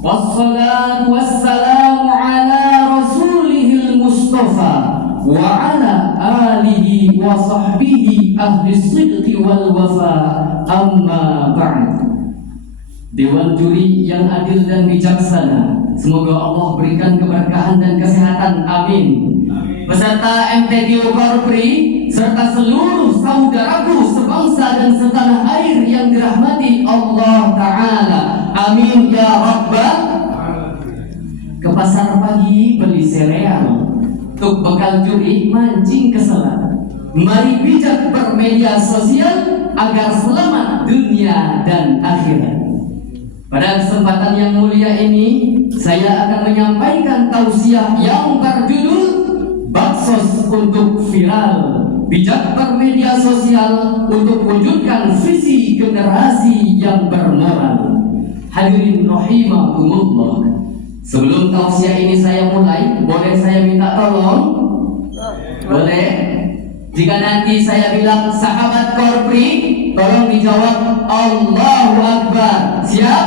Wassalatu wassalamu ala rasulihil mustafa wa ala alihi wa sahbihi ahli sidqi wal wafa, amma ba'd. Dewan juri yang adil dan bijaksana, semoga Allah berikan keberkahan dan kesehatan, amin. Beserta MTQ Korpri serta seluruh saudaraku sebangsa dan setanah air yang dirahmati Allah Ta'ala, amin ya Rabbal. Ke pasar pagi beli sereal, untuk bekal juri mancing keselan. Mari bijak bermedia sosial agar selamat dunia dan akhirat. Pada kesempatan yang mulia ini, saya akan menyampaikan tausiah yang berjudul Baksos untuk Viral, bijak bermedia sosial untuk wujudkan visi generasi yang bermoral. Hadirin rahimakumullah. Sebelum tausiah ini saya mulai, boleh saya minta tolong? Boleh? Jika nanti saya bilang sahabat Korpri, tolong dijawab Allahu Akbar. Siap?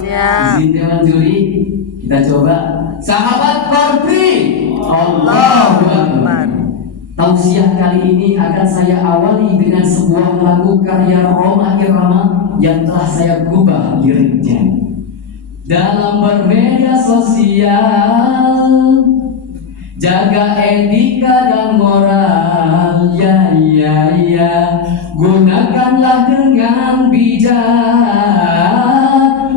Siap. Izin Dewan Juri, kita coba. Sahabat Korpri, Allahu Akbar. Tausiah kali ini akan saya awali dengan sebuah lagu karya Roma Irama yang telah saya gubah liriknya. Dalam bermedia sosial, jaga etika dan moral, ya. Gunakanlah dengan bijak,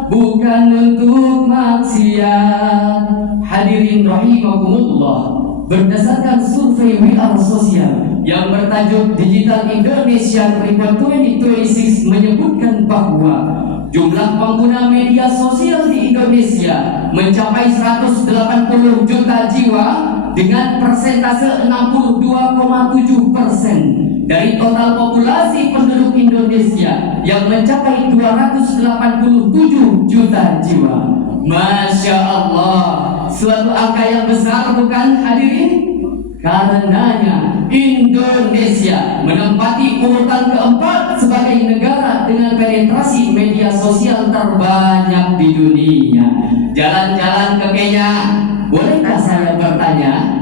bukan untuk maksiat. Hadirin rahimakumullah. Berdasarkan survei WR Sosial yang bertajuk Digital Indonesia Report 2026 menyebutkan bahwa jumlah pengguna media sosial di Indonesia mencapai 180 juta jiwa dengan persentase 62,7% dari total populasi penduduk Indonesia yang mencapai 287 juta jiwa. Masya Allah, suatu angka yang besar bukan hadirin? Karenanya Indonesia menempati urutan keempat sebagai negara dengan penetrasi media sosial terbanyak di dunia. Jalan-jalan ke Kenya, bolehkah saya bertanya?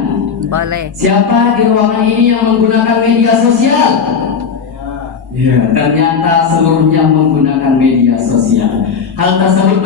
Boleh. Siapa di ruangan ini yang menggunakan media sosial? Ya, ternyata seluruhnya menggunakan media sosial. Hal tersebut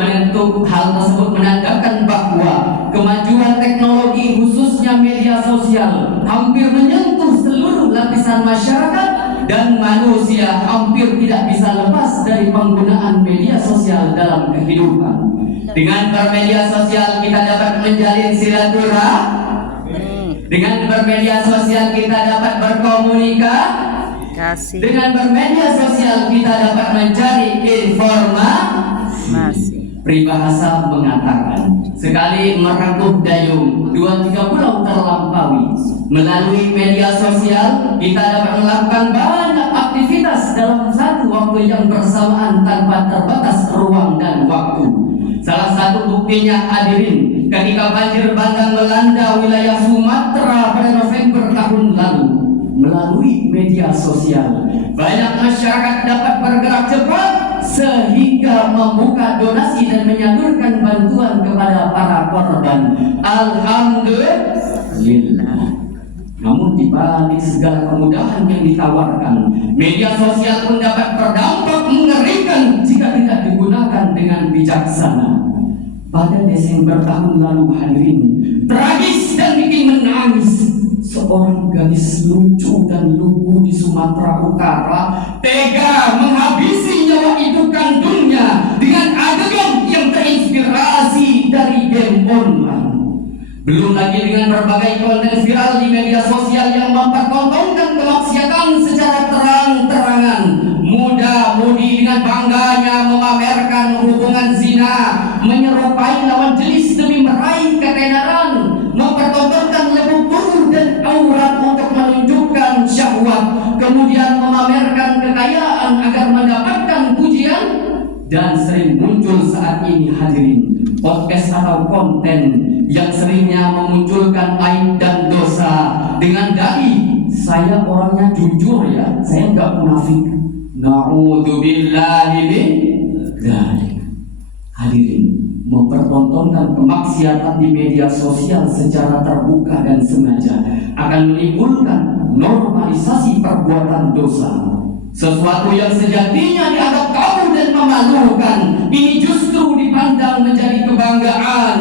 menandakan bahwa kemajuan teknologi khususnya media sosial hampir menyentuh seluruh lapisan masyarakat dan manusia hampir tidak bisa lepas dari penggunaan media sosial dalam kehidupan. Dengan bermedia sosial kita dapat menjalin silaturahmi. Dengan bermedia sosial kita dapat berkomunikasi. Dengan bermedia sosial kita dapat mencari informasi. Peribahasa mengatakan, sekali merangkup dayung, 2-3 pulau terlampaui. Melalui media sosial kita dapat melakukan banyak aktivitas dalam satu waktu yang bersamaan tanpa terbatas ruang dan waktu. Salah satu buktinya hadirin, ketika banjir bandang melanda wilayah Sumatera pada November tahun lalu, melalui media sosial banyak masyarakat dapat bergerak cepat sehingga membuka donasi dan menyalurkan bantuan kepada para korban. Alhamdulillah. Namun di balik segala kemudahan yang ditawarkan, media sosial pun dapat berdampak mengerikan jika tidak digunakan dengan bijaksana. Pada Desember tahun lalu hadirin, tragis dan bikin menangis, seorang gadis lucu dan lugu di Sumatera Utara tega menghabisi nyawa ibu kandungnya dengan adegan yang terinspirasi dari game online. Belum lagi dengan berbagai konten viral di media sosial yang mempertontonkan kemaksiatan secara terang-terangan. Muda-mudi dengan bangganya memamerkan hubungan zina, menyerupai lawan jenis demi meraih ketenaran, mempertontonkan lebuk tubuh dan aurat untuk menunjukkan syahwat, kemudian memamerkan kekayaan agar mendapatkan pujian. Dan sering muncul saat ini hadirin podcast atau konten yang seringnya memunculkan aib dan dosa dengan dalih saya orangnya jujur ya, saya nggak munafik. Na'udzubillahi min dzalik. Hadirin, mempertontonkan kemaksiatan di media sosial secara terbuka dan sengaja akan menimbulkan normalisasi perbuatan dosa. Sesuatu yang sejatinya dianggap kabur dan memalukan, ini justru dipandang menjadi kebanggaan.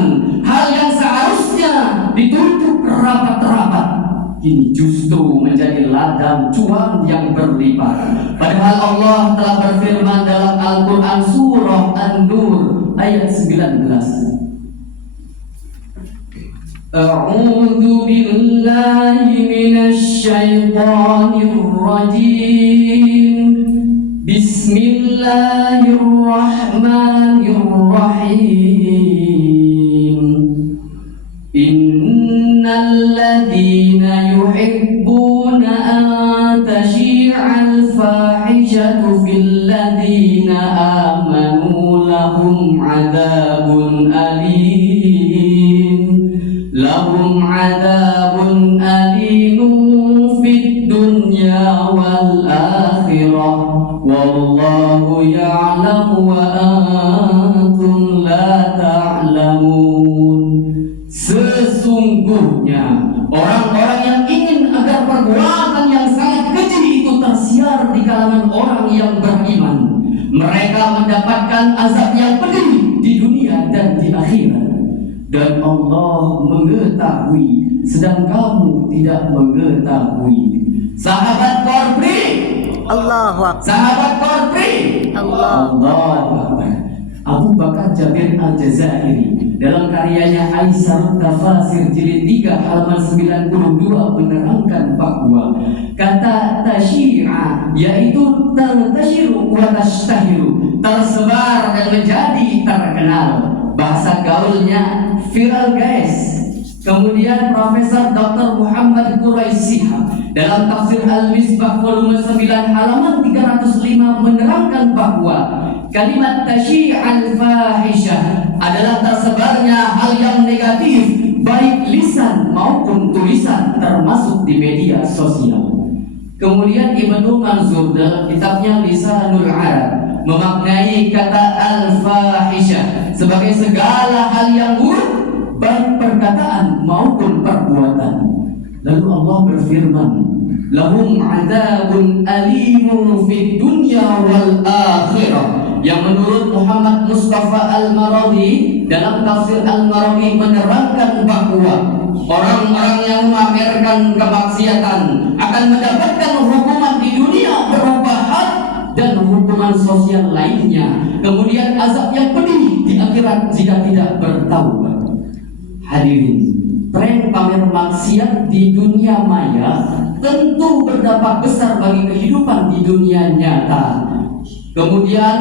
Hal yang seharusnya ditutup rapat-rapat, ini justru menjadi ladang cuan yang berlipat. Padahal Allah telah berfirman dalam Al-Quran surah An-Nur ayat 19. A'udzu billahi minasy syaithanir rajim. Bismillahirrahmanirrahim. Innal ladzina yuhibbuna an tashi'al fahishatu fil ladzina amanu lahum 'adzabun alim. Lahum 'adzabun alimun fid dunya wal akhirah wallahu ya'lamu wa antum la ta'lamun. Sesungguhnya orang-orang yang ingin agar perbuatan yang sangat keji itu tersiar di kalangan orang yang beriman, mereka mendapatkan azab yang pedih di dunia dan di akhirat. Dan Allah mengetahui, sedang kamu tidak mengetahui. Sahabat Korpri, Allahu Akbar. Sahabat Korpri, Allahu Akbar. Abu Bakar Jabir Al-Jazairi dalam karyanya Aisyah Tafasir jilid 3 halaman 92 menerangkan bahwa kata tasyi'a yaitu tasyiru wa tashtahiru, tersebar dan menjadi terkenal. Bahasa gaulnya viral guys. Kemudian Profesor Dr. Muhammad Quraisy dalam tafsir Al-Misbah volume 9 halaman 305 menerangkan bahwa kalimat tasyi'al fahisyah adalah tersebarnya hal yang negatif baik lisan maupun tulisan termasuk di media sosial. Kemudian Ibnu Manzur dalam kitabnya Lisanul Arab memaknai kata al-fahisyah sebagai segala hal yang buruk baik perkataan maupun perbuatan. Lalu Allah berfirman, lahum 'adzabun alimun fid dunya wal akhirah, yang menurut Muhammad Mustafa Al-Maradi dalam tafsir Al-Maradi menerangkan bahwa orang-orang yang memamerkan kemaksiatan akan mendapatkan hukuman di dunia berupa had dan hukuman sosial lainnya, kemudian azab yang pedih di akhirat jika tidak bertaubat. Hadirin, tren pamer maksiat di dunia maya tentu berdampak besar bagi kehidupan di dunia nyata. Kemudian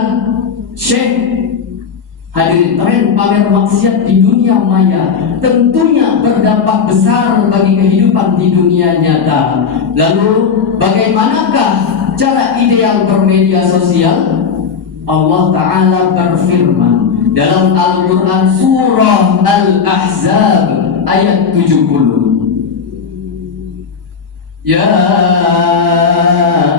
hadirin, tren pamer maksiat di dunia maya tentunya berdampak besar bagi kehidupan di dunia nyata. Lalu bagaimanakah cara ideal bermedia sosial? Allah Ta'ala berfirman dalam Al-Quran surah Al-Ahzab ayat 70. Ya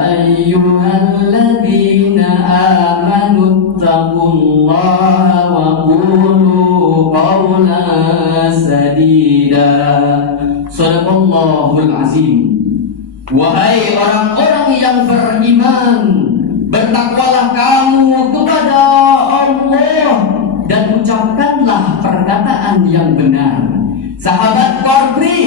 ayyuhalladzina amanu taqullaha wa qulu qawlan sadida. Shadaqallahul azim. Wahai orang-orang yang beriman, bertakwalah kamu kepada Allah dan ucapkanlah perkataan yang benar. Sahabat Korpri,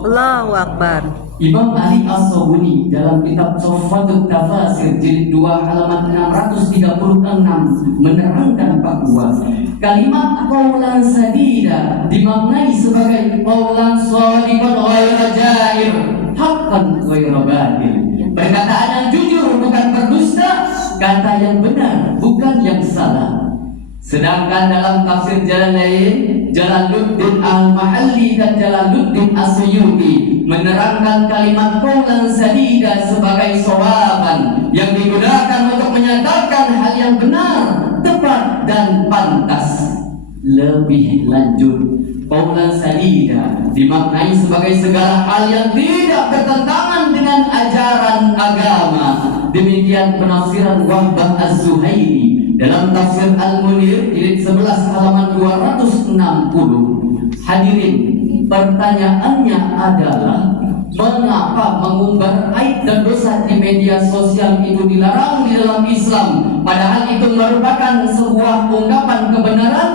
Allahu Akbar. Imam Ali As-Sabuni dalam kitab Tuhfatut Tafasir jilid 2 halaman 636 menerangkan bahwa kalimat qaulan sadida dimaknai sebagai qaulan shadiqan ghairu jair, haqqan ghairu batil. Perkataan yang jujur bukan berdusta, kata yang benar bukan yang salah. Sedangkan dalam tafsir Jalalain, Jalaluddin Al-Mahalli dan Jalaluddin As-Suyuti menerangkan kalimat qaulan sadida sebagai shawaban yang digunakan untuk menyatakan hal yang benar, tepat dan pantas. Lebih lanjut, qaulan sadida dimaknai sebagai segala hal yang tidak bertentangan dengan ajaran agama. Demikian penafsiran Wahbah Az-Zuhairi Dalam tafsir Al-Munir jilid 11 halaman 260, hadirin, pertanyaannya adalah mengapa mengumbar aib dan dosa di media sosial itu dilarang di dalam Islam, padahal itu merupakan sebuah ungkapan kebenaran?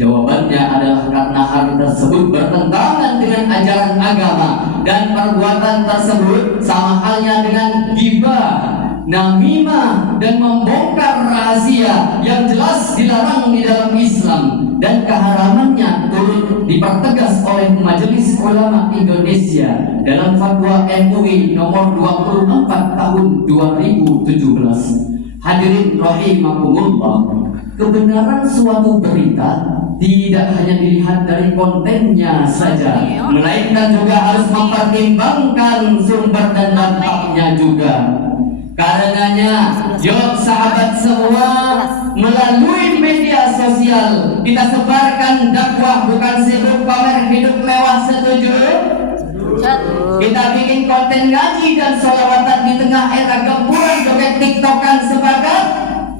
Jawabannya adalah karena hal tersebut bertentangan dengan ajaran agama dan perbuatan tersebut sama halnya dengan ghibah, namimah, dan membongkar rahasia yang jelas dilarang di dalam Islam, dan keharamannya turut dipertegas oleh Majelis Ulama Indonesia dalam Fatwa MUI nomor 24 tahun 2017. Hadirin rahimakumullah, kebenaran suatu berita tidak hanya dilihat dari kontennya saja, melainkan juga harus mempertimbangkan sumber dan dampaknya juga. Karenanya, yuk sahabat semua, melalui media sosial kita sebarkan dakwah, bukan sibuk pamer hidup mewah. Setuju? Kita bikin konten ngaji dan sholawatan di tengah era gempuran joget tiktokan. Sepakat?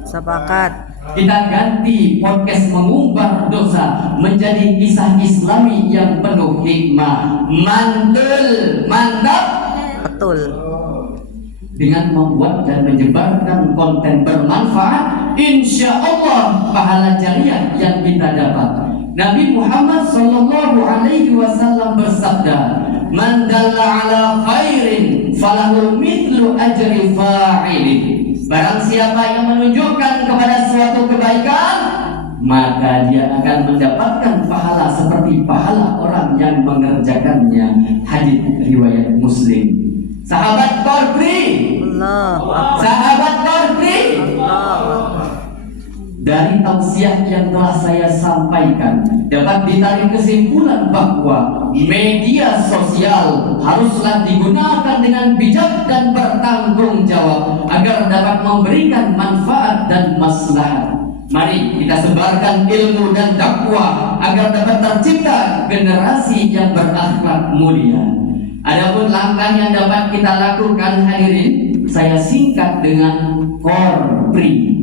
Sepakat. Kita ganti podcast mengumbar dosa menjadi kisah Islami yang penuh hikmah. Mantul, mantap. Betul. Dengan membuat dan menyebarkan konten bermanfaat, insya Allah pahala jariah yang kita dapat. Nabi Muhammad Sallallahu Alaihi Wasallam bersabda, "Man dalla ala khairin falahu mithlu ajri fa'ilih." Barang siapa yang menunjukkan kepada suatu kebaikan, maka dia akan mendapatkan pahala seperti pahala orang yang mengerjakannya. Hadis riwayat Muslim. Sahabat Korpri, sahabat Korpri, dari tausiah yang telah saya sampaikan dapat ditarik kesimpulan bahwa media sosial haruslah digunakan dengan bijak dan bertanggung jawab agar dapat memberikan manfaat dan maslahat. Mari kita sebarkan ilmu dan dakwah agar dapat tercipta generasi yang berakhlak mulia. Adapun langkah yang dapat kita lakukan, hadirin, saya singkat dengan Korpri.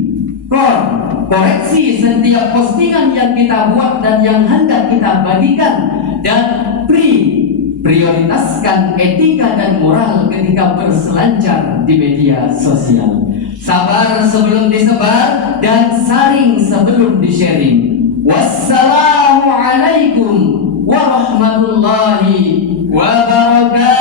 Koreksi setiap postingan yang kita buat dan yang hendak kita bagikan, dan prioritaskan etika dan moral ketika berselancar di media sosial. Sabar sebelum disebar dan saring sebelum di-sharing. Wassalamualaikum warahmatullahi wabarakatuh.